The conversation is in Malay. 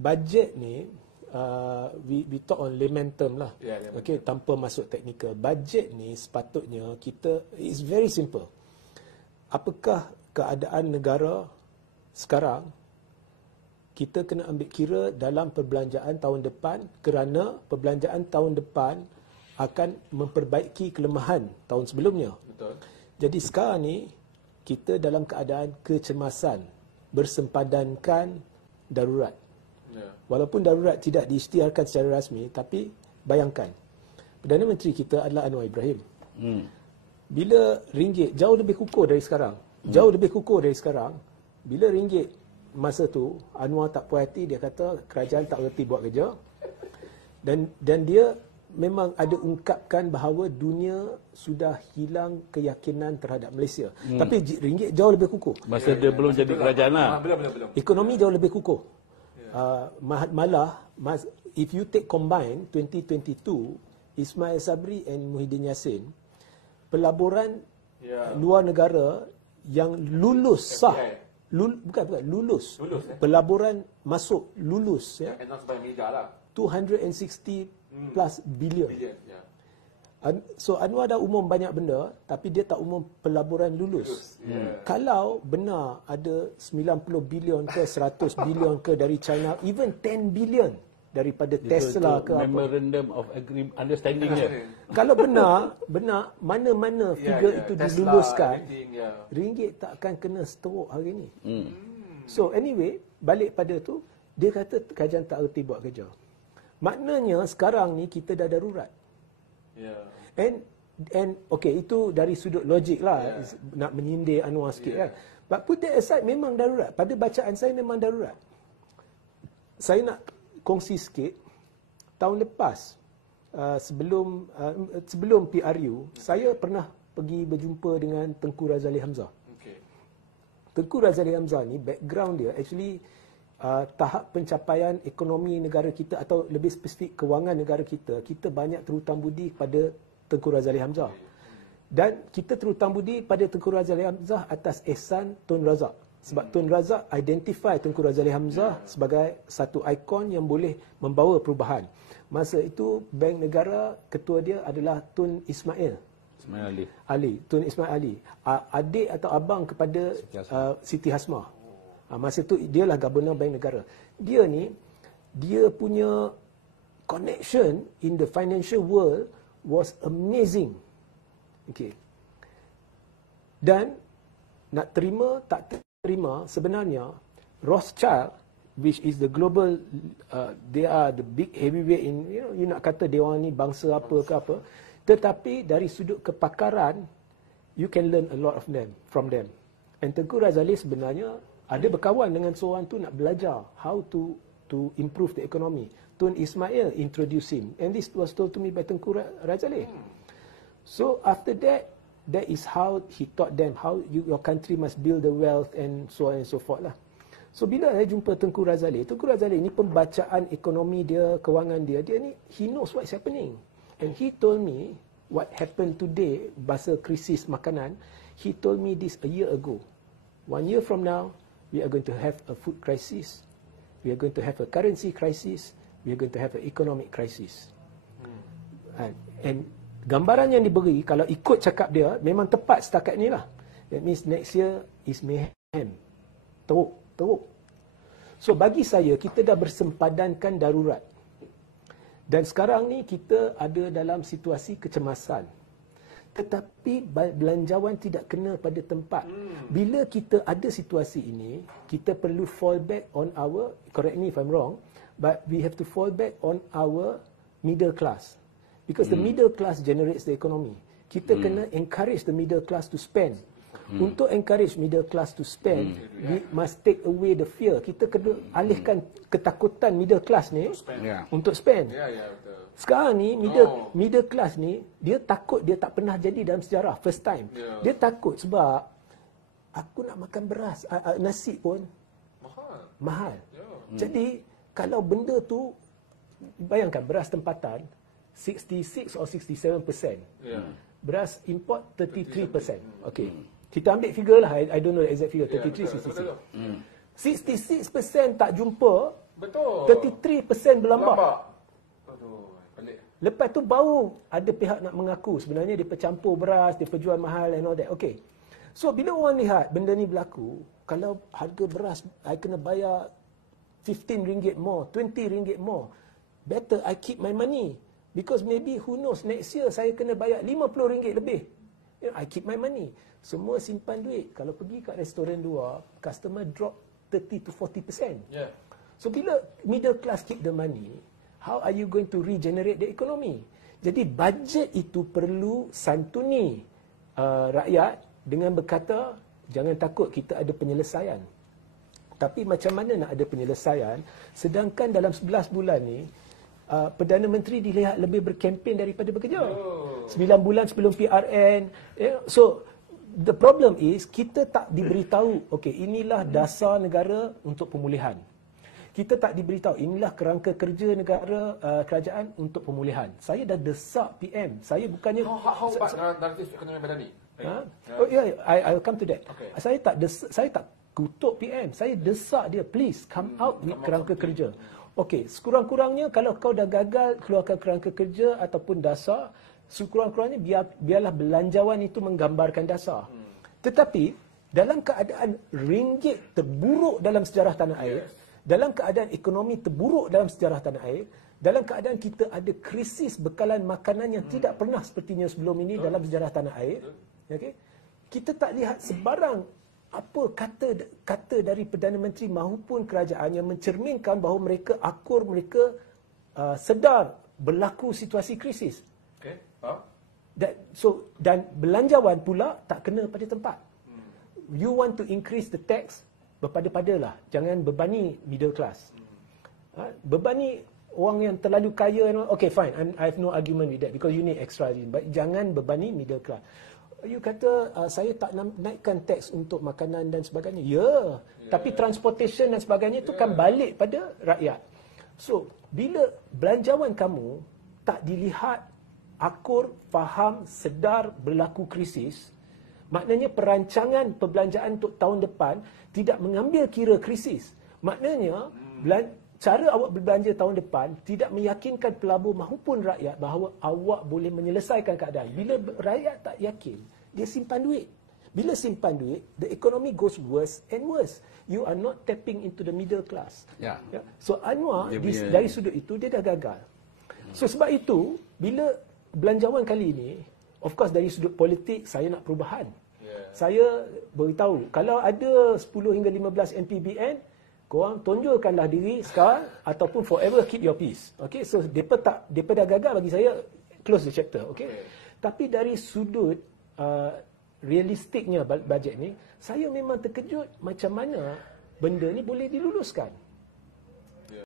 bajet ni we talk on layman term lah. Okay, tanpa masuk teknikal. Bajet ni sepatutnya kita, it's very simple. Apakah keadaan negara sekarang? Kita kena ambil kira dalam perbelanjaan tahun depan, kerana perbelanjaan tahun depan akan memperbaiki kelemahan tahun sebelumnya. Betul. Jadi sekarang ni kita dalam keadaan kecemasan, bersempadankan darurat. Walaupun darurat tidak diisytiharkan secara rasmi, tapi bayangkan, Perdana Menteri kita adalah Anwar Ibrahim. Bila ringgit jauh lebih kukuh dari sekarang, bila ringgit masa tu Anwar tak puas hati, dia kata kerajaan tak reti buat kerja, dan dia memang ada ungkapkan bahawa dunia sudah hilang keyakinan terhadap Malaysia. Tapi ringgit jauh lebih kukuh. Masa dia belum jadi kerajaan lah. Belum. Ekonomi jauh lebih kukuh. Malah, if you take combine 2022, Ismail Sabri and Muhyiddin Yassin, pelaburan luar negara yang lulus sah, bukan lulus. Pelaburan masuk lulus ya. 260 plus billion. So Anwar dah umum banyak benda, tapi dia tak umum pelaburan lulus. Kalau benar ada 90 bilion ke 100 bilion ke dari China, even 10 billion daripada Tesla ke apa. Memorandum of Understanding dia. Kalau benar mana-mana figure itu diluluskan, ringgit tak akan kena stroke hari ni. So anyway, balik pada tu, dia kata kerajaan tak reti buat kerja. Maknanya sekarang ni kita dah darurat. And okay, itu dari sudut logik lah, nak menyindir Anwar sikit kan. But put that aside, memang darurat. Pada bacaan saya memang darurat. Saya nak kongsi sikit. Tahun lepas, sebelum PRU, saya pernah pergi berjumpa dengan Tengku Razali Hamzah. Tengku Razali Hamzah ni, background dia actually tahap pencapaian ekonomi negara kita, atau lebih spesifik kewangan negara kita banyak terhutang budi pada Tengku Razali Hamzah. Dan kita terhutang budi pada Tengku Razali Hamzah atas ihsan Tun Razak. Sebab Tun Razak identify Tengku Razali Hamzah sebagai satu ikon yang boleh membawa perubahan. Masa itu Bank Negara, ketua dia adalah Tun Ismail Ali. Tun Ismail Ali. Adik atau abang kepada Siti Hasmah. Masa tu dialah Governor Bank Negara. Dia punya connection in the financial world was amazing. Okay. Dan nak terima tak terima, sebenarnya Rothschild, which is the global, they are the big heavyweight in, you nak kata dia orang ni bangsa apa ke apa, tetapi dari sudut kepakaran, you can learn a lot from them. And Tengku Razali sebenarnya ada berkawan dengan seorang tu nak belajar how to improve the economy. Tun Ismail introduce him, and this was told to me by Tengku Razali. So after that is how he taught them how your country must build the wealth and so on and so forth lah. So bila saya jumpa Tengku Razali ni pembacaan ekonomi dia, kewangan dia ni, he knows what's happening. And he told me what happened today, bahasa krisis makanan, he told me this a year ago. 1 year from now, we are going to have a food crisis, we are going to have a currency crisis, we are going to have an economic crisis. And gambaran yang diberi, kalau ikut cakap dia, memang tepat setakat ni lah. That means next year is mayhem. Teruk. So bagi saya, kita dah bersempadankan darurat. Dan sekarang ni kita ada dalam situasi kecemasan. Tetapi belanjawan tidak kena pada tempat. Bila kita ada situasi ini, kita perlu fall back on our, correct me if I'm wrong, but we have to fall back on our middle class. Because the middle class generates the economy. Kita kena encourage the middle class to spend. Untuk encourage middle class to spend, we must take away the fear. Kita kena alihkan ketakutan middle class ni untuk spend. Sekarang ni middle class ni, dia takut, dia tak pernah jadi dalam sejarah, first time. Dia takut sebab aku nak makan beras, nasi pun mahal. Jadi kalau benda tu, bayangkan beras tempatan 66 or 67%. Beras import 33%. Okay. Kita ambil figure lah, I don't know the exact figure, 33, 66. 66% tak jumpa, Betul. 33% berlambak. Aduh, pelik. Lepas tu baru ada pihak nak mengaku sebenarnya dia pencampur beras, dia penjual mahal and all that. Okay. So bila orang lihat benda ni berlaku, kalau harga beras I kena bayar RM15 more, RM20 more, better I keep my money. Because maybe who knows next year saya kena bayar RM50 lebih. I keep my money. Semua simpan duit. Kalau pergi kat restoran luar, customer drop 30 to 40%. Yeah. So bila middle class keep the money, how are you going to regenerate the economy? Jadi budget itu perlu santuni rakyat dengan berkata, jangan takut kita ada penyelesaian. Tapi macam mana nak ada penyelesaian, sedangkan dalam 11 bulan ni, Perdana Menteri dilihat lebih berkempen daripada bekerja. 9 bulan sebelum PRN. So, the problem is, kita tak diberitahu, okay, inilah dasar negara untuk pemulihan. Kita tak diberitahu, inilah kerangka kerja negara kerajaan untuk pemulihan. Saya dah desak PM. Saya bukannya... How about narrative ekonomi Madani? Oh yeah, I'll come to that. Okay. Saya tak kutuk PM. Saya desak dia, please come out with kerangka kerja. Okey, sekurang-kurangnya kalau kau dah gagal keluarkan kerangka kerja ataupun dasar, sekurang-kurangnya biarlah belanjawan itu menggambarkan dasar. Tetapi dalam keadaan ringgit terburuk dalam sejarah tanah air, dalam keadaan ekonomi terburuk dalam sejarah tanah air, dalam keadaan kita ada krisis bekalan makanan yang tidak pernah sepertinya sebelum ini dalam sejarah tanah air, okey, kita tak lihat sebarang apa kata dari Perdana Menteri maupun kerajaan yang mencerminkan bahawa mereka akur, mereka sedar berlaku situasi krisis. Okay, faham? Dan belanjawan pula tak kena pada tempat. You want to increase the tax, berpada-padalah. Jangan bebani middle class. Bebani orang yang terlalu kaya, okay fine, I have no argument with that because you need extra. But jangan bebani middle class. You kata saya tak naikkan teks untuk makanan dan sebagainya. Tapi transportation dan sebagainya itu kan balik pada rakyat. So, bila belanjawan kamu tak dilihat akur, faham, sedar berlaku krisis, maknanya perancangan perbelanjaan untuk tahun depan tidak mengambil kira krisis. Maknanya cara awak berbelanja tahun depan tidak meyakinkan pelabur maupun rakyat bahawa awak boleh menyelesaikan keadaan. Bila rakyat tak yakin, dia simpan duit. Bila simpan duit, the economy goes worse and worse. You are not tapping into the middle class. Ya. So Anwar dari sudut itu dia dah gagal. So sebab itu bila belanjawan kali ini, of course dari sudut politik saya nak perubahan. Saya beritahu kalau ada 10 hingga 15 MPBN, korang tonjolkanlah diri sekarang ataupun forever keep your peace. Okay, so depa dah gagal bagi saya close the chapter. Okay, tapi dari sudut realistiknya bajet ni, saya memang terkejut macam mana benda ni boleh diluluskan.